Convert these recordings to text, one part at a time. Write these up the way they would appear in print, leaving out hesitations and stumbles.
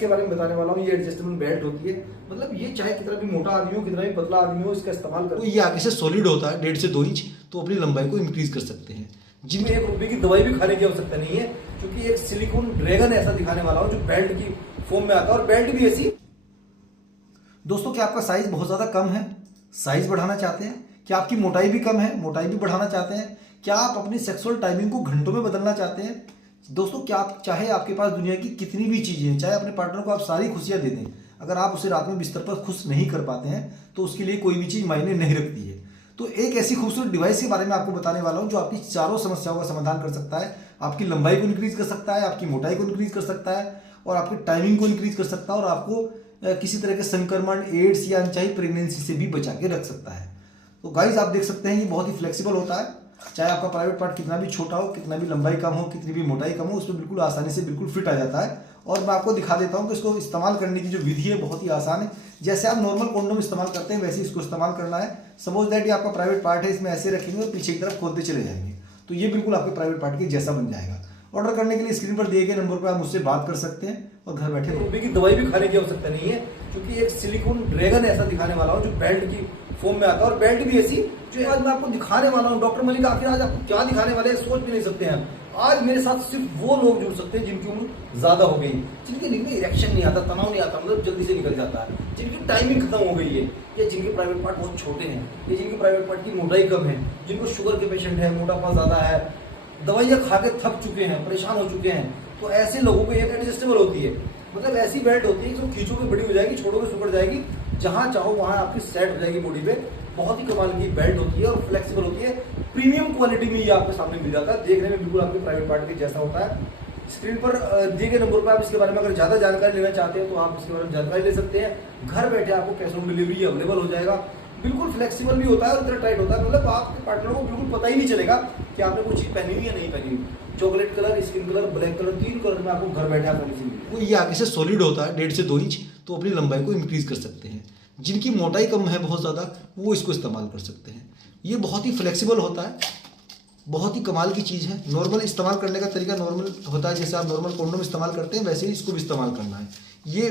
इसके बारे में बताने वाला हूँ। ये एडजस्टेबल बेल्ट होती है, मतलब ये चाहे कितना भी मोटा आदमी हो, कितना भी पतला आदमी हो, इसका इस्तेमाल कर। तो ये आगे से सॉलिड होता है 1.5 से 2 इंच, तो अपनी लंबाई को इंक्रीज कर सकते हैं। जिनमें 1 रुपए की दवाई भी खाने की आवश्यकता नहीं है, क्योंकि एक सिलिकॉन ड्रैगन ऐसा दिखाने वाला हूँ जो बेल्ट की फॉर्म में आता है, और बेल्ट भी ऐसी। दोस्तों, क्या आपका साइज बहुत ज़्यादा कम है, साइज बढ़ाना चाहते हैं? क्या आपकी मोटाई भी कम है, मोटाई भी बढ़ाना चाहते हैं? क्या आप अपनी सेक्सुअल टाइमिंग को घंटों में बदलना चाहते हैं? दोस्तों, क्या आप चाहे आपके पास दुनिया की कितनी भी चीज़ें हैं, चाहे अपने पार्टनर को आप सारी खुशियां दे दें, अगर आप उसे रात में बिस्तर पर खुश नहीं कर पाते हैं तो उसके लिए कोई भी चीज़ मायने नहीं रखती है। तो एक ऐसी खूबसूरत डिवाइस के बारे में आपको बताने वाला हूं जो आपकी चारों समस्याओं का समाधान कर सकता है। आपकी लंबाई को इंक्रीज कर सकता है, आपकी मोटाई को इंक्रीज कर सकता है, और आपकी टाइमिंग को इंक्रीज कर सकता है, और आपको किसी तरह के संक्रमण, एड्स या अनचाही प्रेगनेंसी से भी बचा के रख सकता है। तो गाइज, आप देख सकते हैं ये बहुत ही फ्लेक्सिबल होता है। चाहे आपका प्राइवेट पार्ट कितना भी छोटा हो, कितना भी लंबाई कम हो, कितनी भी मोटाई कम हो, उसमें बिल्कुल आसानी से बिल्कुल फिट आ जाता है। और मैं आपको दिखा देता हूं कि इसको इस्तेमाल करने की जो विधि है बहुत ही आसान है। जैसे आप नॉर्मल कॉन्डोम इस्तेमाल करते हैं वैसे ही इसको इस्तेमाल करना है। सपोज दैट ये आपका प्राइवेट पार्ट है, इसमें ऐसे रखेंगे और पीछे की तरफ खोलते चले जाएंगे, तो ये बिल्कुल आपके प्राइवेट पार्ट के जैसा बन जाएगा। ऑर्डर करने के लिए स्क्रीन पर दिए गए नंबर पर आप मुझसे बात कर सकते हैं और घर बैठे। 1 रुपए की दवाई भी खाने की आवश्यकता नहीं है, क्योंकि एक सिलिकॉन ड्रैगन ऐसा दिखाने वाला हूँ जो बेल्ट की फॉर्म में आता है, और बेल्ट भी ऐसी जो आज मैं आपको दिखाने वाला हूँ। डॉक्टर मलिक आखिर आज आपको क्या दिखाने वाले हैं सोच भी नहीं सकते हैं। आज मेरे साथ सिर्फ वो लोग जुड़ सकते हैं जिनकी उम्र ज्यादा हो गई, जिनके लिंग में इरेक्शन नहीं आता, तनाव नहीं आता, मतलब जल्दी से निकल जाता है, जिनकी टाइमिंग खत्म हो गई है, या जिनके प्राइवेट पार्ट बहुत छोटे हैं, या जिनके प्राइवेट पार्ट की मोटाई कम है, जिनको शुगर के पेशेंट है, मोटापा ज्यादा है, दवाइयाँ खा के थक चुके हैं, परेशान हो चुके हैं, तो ऐसे लोगों को एक एडजस्टेबल होती है, मतलब ऐसी बेल्ट होती है जो खींचोगे बड़ी हो जाएगी, छोड़ोगे सुपड़ जाएगी, जहां चाहो वहां आपकी सेट हो जाएगी बॉडी पे। बहुत ही कमाल की बेल्ट होती है और फ्लेक्सिबल होती है। प्रीमियम क्वालिटी में ये आपके सामने मिल जाता है, देखने में बिल्कुल आपके प्राइवेट पार्ट के जैसा होता है। स्क्रीन पर दिए गए नंबर पर आप इसके बारे में अगर ज्यादा जानकारी लेना चाहते हैं तो आप इसके बारे में जानकारी ले सकते हैं। घर बैठे आपको कैश ऑन डिलीवरी अवेलेबल हो जाएगा। बिल्कुल फ्लेक्सिबल भी होता है और इतना टाइट होता है, मतलब आपके पार्टनर को बिल्कुल पता ही नहीं चलेगा कि आपने कोई चीज पहनी हुई या नहीं पहनी हुई। Chocolate colour, skin colour, black colour, 3 colour में आपको घर बैठे आसानी से मिलेगा। वो ये आगे से सॉलिड होता है 1.5 से 2 इंच, तो अपनी लंबाई को इंक्रीज कर सकते हैं। जिनकी मोटाई कम है बहुत ज़्यादा, वो इसको इस्तेमाल कर सकते हैं। ये बहुत ही फ्लेक्सिबल होता है, बहुत ही कमाल की चीज़ है। नॉर्मल इस्तेमाल करने का तरीका नॉर्मल होता है, जैसे आप नॉर्मल कॉन्डोम इस्तेमाल करते हैं वैसे ही इसको भी इस्तेमाल करना है। ये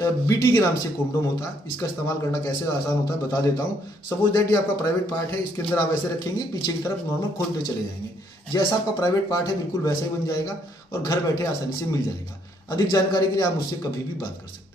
बीटी के नाम से कॉन्डोम होता है। इसका इस्तेमाल करना कैसे आसान होता है बता देता हूँ। सपोज दैट ये आपका प्राइवेट पार्ट है, इसके अंदर आप ऐसे रखेंगे, पीछे की तरफ नॉर्मल खोलते चले जाएंगे, जैसा आपका प्राइवेट पार्ट है बिल्कुल वैसा ही बन जाएगा और घर बैठे आसानी से मिल जाएगा। अधिक जानकारी के लिए आप मुझसे कभी भी बात कर सकते हैं।